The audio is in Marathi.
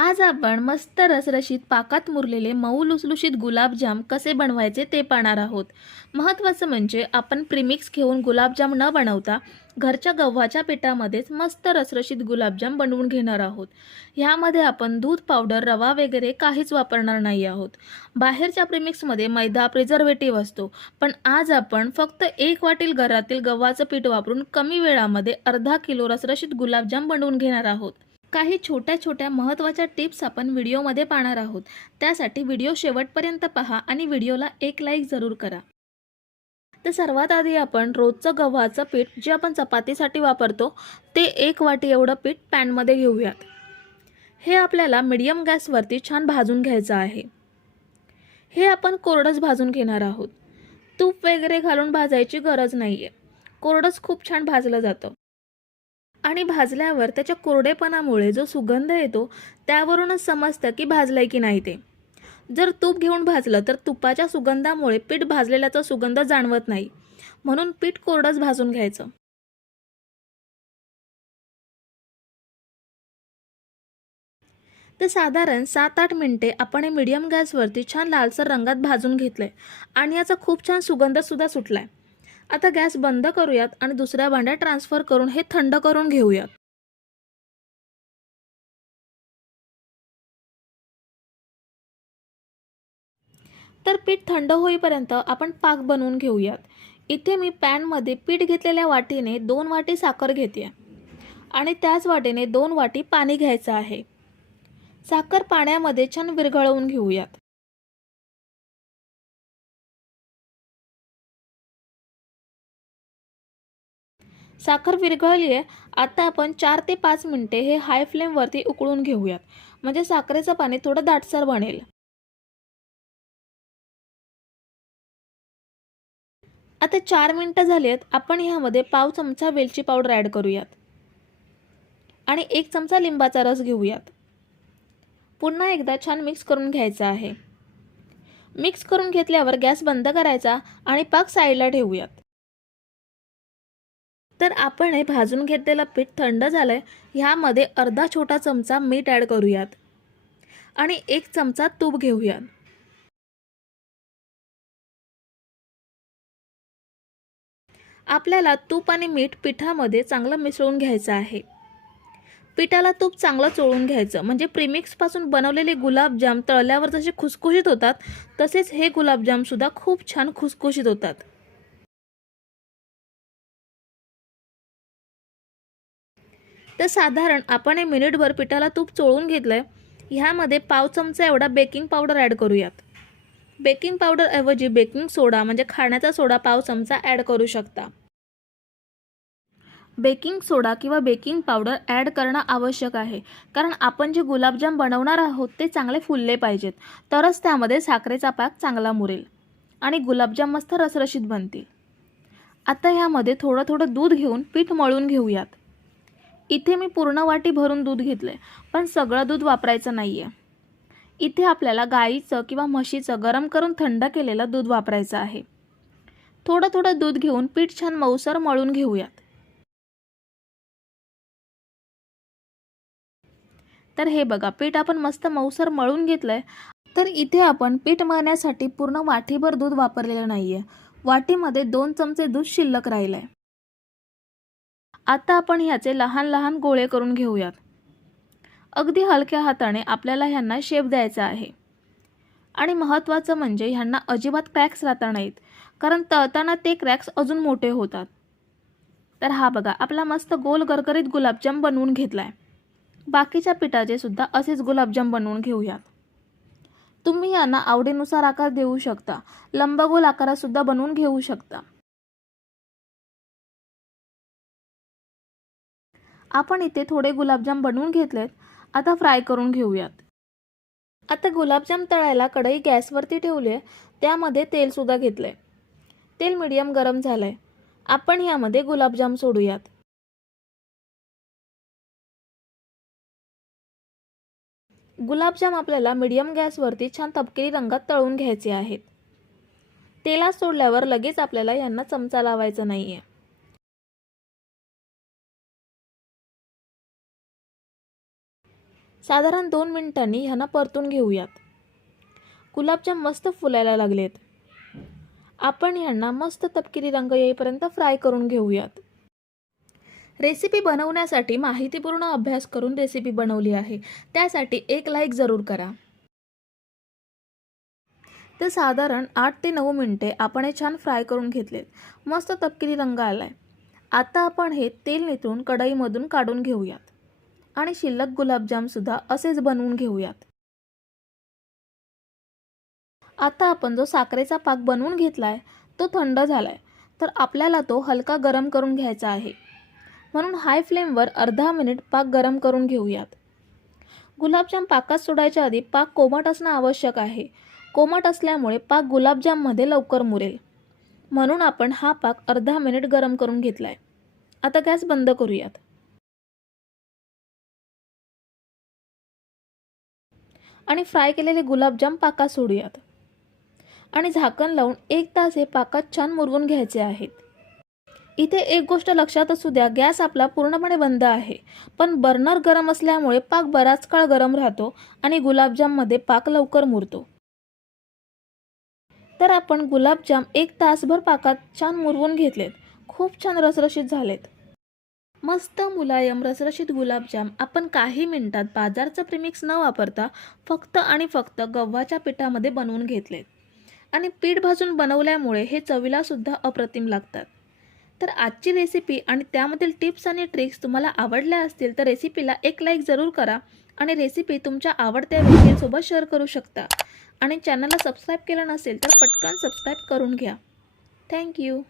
आज आपण मस्त रसरशीत पाकात मुरलेले मऊ लुसलुशीत गुलाबजाम कसे बनवायचे ते पाहणार आहोत. महत्त्वाचं म्हणजे आपण प्रिमिक्स घेऊन गुलाबजाम न बनवता घरच्या गव्हाच्या पिठामध्येच मस्त रसरशीत गुलाबजाम बनवून घेणार आहोत. ह्यामध्ये आपण दूध पावडर रवा वगैरे काहीच वापरणार नाही आहोत. बाहेरच्या प्रिमिक्समध्ये मैदा प्रिझर्वेटिव्ह असतो पण आज आपण फक्त एक वाटील घरातील गव्हाचं पीठ वापरून कमी वेळामध्ये अर्धा किलो रसरशीत गुलाबजाम बनवून घेणार आहोत. काही छोट्या छोट्या महत्त्वाच्या टिप्स आपण व्हिडिओमध्ये पाहणार आहोत. त्यासाठी व्हिडिओ शेवटपर्यंत पहा आणि व्हिडिओला एक लाईक जरूर करा. तर सर्वात आधी आपण रोजचं गव्हाचं पीठ जे आपण चपातीसाठी वापरतो ते एक वाटी एवढं पीठ पॅनमध्ये घेऊयात. हे आपल्याला मिडियम गॅसवरती छान भाजून घ्यायचं आहे. हे आपण कोरडंच भाजून घेणार आहोत. तूप वगैरे घालून भाजायची गरज नाही आहे कोरडंच खूप छान भाजलं जातं. आणि भाजल्यावर त्याच्या कोरडेपणामुळे जो सुगंध येतो त्यावरूनच समजतं की भाजलंय की नाही ते. जर तूप घेऊन भाजलं तर तुपाच्या सुगंधामुळे पीठ भाजलेल्याचा सुगंध जाणवत नाही. म्हणून पीठ कोरडंच भाजून घ्यायचं. तर साधारण सात आठ मिनटे आपण हे मिडियम गॅसवरती छान लालसर रंगात भाजून घेतलंय. आणि याचा खूप छान सुगंधसुद्धा सुटलाय. आता गॅस बंद करूयात आणि दुसऱ्या भांड्यात ट्रान्सफर करून हे थंड करून घेऊयात. तर पीठ थंड होईपर्यंत आपण पाक बनवून घेऊयात. इथे मी पॅनमध्ये पीठ घेतलेल्या वाटीने दोन वाटी साखर घेते आणि त्याच वाटीने दोन वाटी पाणी घ्यायचं आहे. साखर पाण्यामध्ये छान विरघळवून घेऊयात. साखर विरघळली आहे आता आपण चार ते पाच मिनटे हे हाय फ्लेमवरती उकळून घेऊयात. म्हणजे साखरेचं पाणी थोडं दाटसर बनेल. आता चार मिनटं झाली आहेत आपण ह्यामध्ये पाव चमचा वेलची पावडर ॲड करूयात. आणि एक चमचा लिंबाचा रस घेऊयात. पुन्हा एकदा छान मिक्स करून घ्यायचा आहे. मिक्स करून घेतल्यावर गॅस बंद करायचा आणि पाक साईडला ठेवूयात. तर आपण हे भाजून घेतलेलं पीठ थंड झालं आहे ह्यामध्ये अर्धा छोटा चमचा मीठ ॲड करूयात. आणि एक चमचा तूप घेऊयात. आपल्याला तूप आणि मीठ पिठामध्ये चांगलं मिसळून घ्यायचं आहे. पिठाला तूप चांगलं चोळून घ्यायचं. म्हणजे प्रीमिक्सपासून बनवलेले गुलाबजाम तळल्यावर जसे खुसखुशीत होतात तसेच हे गुलाबजामसुद्धा खूप छान खुसखुशीत होतात. तर साधारण आपण हे मिनिटभर पिठाला तूप चोळून घेतलं आहे ह्यामध्ये पाव चमचा एवढा बेकिंग पावडर ॲड करूयात. बेकिंग पावडरऐवजी बेकिंग सोडा म्हणजे खाण्याचा सोडा पाव चमचा ॲड करू शकता. बेकिंग सोडा किंवा बेकिंग पावडर ॲड करणं आवश्यक आहे कारण आपण जे गुलाबजाम बनवणार आहोत ते चांगले फुलले पाहिजेत तरच त्यामध्ये साखरेचा पाक चांगला मुरेल आणि गुलाबजाम मस्त रसरशीत बनतील. आता ह्यामध्ये थोडं थोडं दूध घेऊन पीठ मळून घेऊयात. इथे मी पूर्ण वाटी भरून दूध घेतलं आहे पण सगळं दूध वापरायचं नाही आहे इथे आपल्याला गाईचं किंवा म्हशीचं गरम करून थंड केलेलं दूध वापरायचं आहे. थोडं थोडं दूध घेऊन पीठ छान मऊसर मळून घेऊयात. तर हे बघा पीठ आपण मस्त मऊसर मळून घेतलं आहे तर इथे आपण पीठ मळण्यासाठी पूर्ण वाटीभर दूध वापरलेलं नाही आहे वाटीमध्ये दोन चमचे दूध शिल्लक राहिलं आहे आता आपण ह्याचे लहान लहान गोळे करून घेऊयात. अगदी हलक्या हाताने आपल्याला ह्यांना शेप द्यायचा आहे. आणि महत्त्वाचं म्हणजे ह्यांना अजिबात क्रॅक्स राहता नाहीत कारण तळताना ते क्रॅक्स अजून मोठे होतात. तर हा बघा आपला मस्त गोल गरगरीत गुलाबजाम बनवून घेतला आहे बाकीच्या पिठाचे सुद्धा असेच गुलाबजाम बनवून घेऊयात. तुम्ही यांना आवडीनुसार आकार देऊ शकता. लंबगोल आकारात बनवून घेऊ शकता. आपण इथे थोडे गुलाबजाम बनवून घेतलेत. आता फ्राय करून घेऊयात. आता गुलाबजाम तळायला कढई गॅसवरती ठेवली आहे त्यामध्ये तेलसुद्धा घेतलं आहे तेल मिडियम गरम झालं आहे आपण यामध्ये गुलाबजाम सोडूयात. गुलाबजाम आपल्याला मिडियम गॅसवरती छान तपकिरी रंगात तळून घ्यायचे आहेत. तेलात सोडल्यावर लगेच आपल्याला यांना चमचा लावायचा नाही आहे साधारण दोन मिनिटांनी ह्यांना परतून घेऊयात. गुलाबजाम मस्त फुलायला लागलेत. आपण ह्यांना मस्त तपकिरी रंग येईपर्यंत फ्राय करून घेऊयात. रेसिपी बनवण्यासाठी माहितीपूर्ण अभ्यास करून रेसिपी बनवली आहे. त्यासाठी एक लाईक जरूर करा. तर साधारण आठ ते नऊ मिनटे आपण हे छान फ्राय करून घेतलेत. मस्त तपकिरी रंग आला आहे आता आपण हे तेल नितळून कढईमधून काढून घेऊयात. आणि शिल्लक गुलाबजामसुद्धा असेच बनवून घेऊयात. आता आपण जो साखरेचा पाक बनवून घेतला आहे तो थंड झाला आहे तर आपल्याला तो हलका गरम करून घ्यायचा आहे. म्हणून हाय फ्लेमवर अर्धा मिनिट पाक गरम करून घेऊयात. गुलाबजाम पाकात सोडायच्या आधी पाक कोमट असणं आवश्यक आहे. कोमट असल्यामुळे पाक गुलाबजाममध्ये लवकर मुरेल. म्हणून आपण हा पाक अर्धा मिनिट गरम करून घेतला आहे आता गॅस बंद करूयात. आणि फ्राय केलेले गुलाबजाम पाकात सोडूयात. आणि झाकण लावून एक तास हे पाकात छान मुरवून घ्यायचे आहेत. इथे एक गोष्ट लक्षात असू द्या गॅस आपला पूर्णपणे बंद आहे. पण बर्नर गरम असल्यामुळे पाक बराच काळ गरम राहतो आणि गुलाबजाममध्ये पाक लवकर मुरतो. तर आपण गुलाबजाम एक तासभर पाकात छान मुरवून घेतलेत. खूप छान रसरशीत झालेत. मस्त मुलायम रसरशीत गुलाबजाम. आपण काही मिनिटात बाजारचं प्रिमिक्स न वापरता फक्त आणि फक्त गव्हाच्या पिठामध्ये बनवून घेतलेत आणि पीठ भाजून बनवल्यामुळे हे चवीलासुद्धा अप्रतिम लागतात. तर आजची रेसिपी आणि त्यामधील टिप्स आणि ट्रिक्स तुम्हाला आवडल्या असतील तर रेसिपीला एक लाईक जरूर करा आणि रेसिपी तुमच्या आवडत्या व्यक्तींसोबत शेअर करू शकता. आणि चॅनलला सबस्क्राईब केलं नसेल तर पटकन सबस्क्राईब करून घ्या. थँक्यू